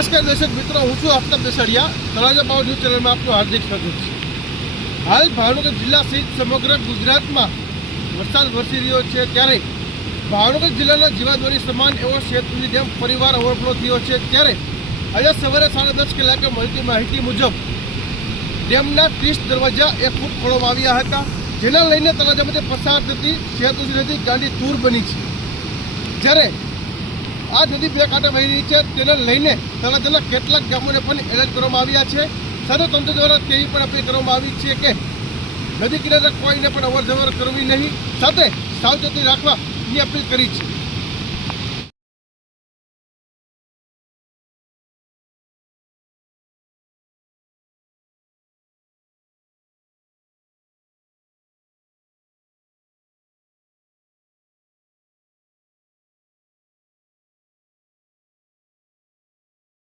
નમસ્કાર દર્શક મિત્રો, હું છું આફતાબ દેસાડિયા. તળાજા પાવર ન્યૂઝ ચેનલમાં આપનું હાર્દિક સ્વાગત છે. હાલ ભાવનગર જિલ્લા સહિત સમગ્ર ગુજરાતમાં વરસાદ વરસી રહ્યો છે, ત્યારે ભાવનગર જિલ્લાના જીવાદોરી સમાન એવો શેત્રુંજી ડેમ ફરીવાર ઓવરફ્લો થયો છે. ત્યારે આજે સવારે 10:30 કલાકે મળતી માહિતી મુજબ ડેમના 30 દરવાજા 1 ફૂટ ખોલવામાં આવ્યા હતા, જેના લઈને તળાજામાંથી પસાર થતી શેત્રુંજી નદી ગાંડી તૂર બની છે. જ્યારે આ નદી બે કાંઠે વહી રહી છે, તેને લઈને તળાજાના કેટલાક ગામોને પણ એલર્ટ કરવામાં આવ્યા છે. સાથે તંત્ર દ્વારા તેવી પણ અપીલ કરવામાં આવી છે કે નદી કિનારે કોઈને પણ અવર જવર કરવી નહીં, સાથે સાવચેતી રાખવાની અપીલ કરી છે.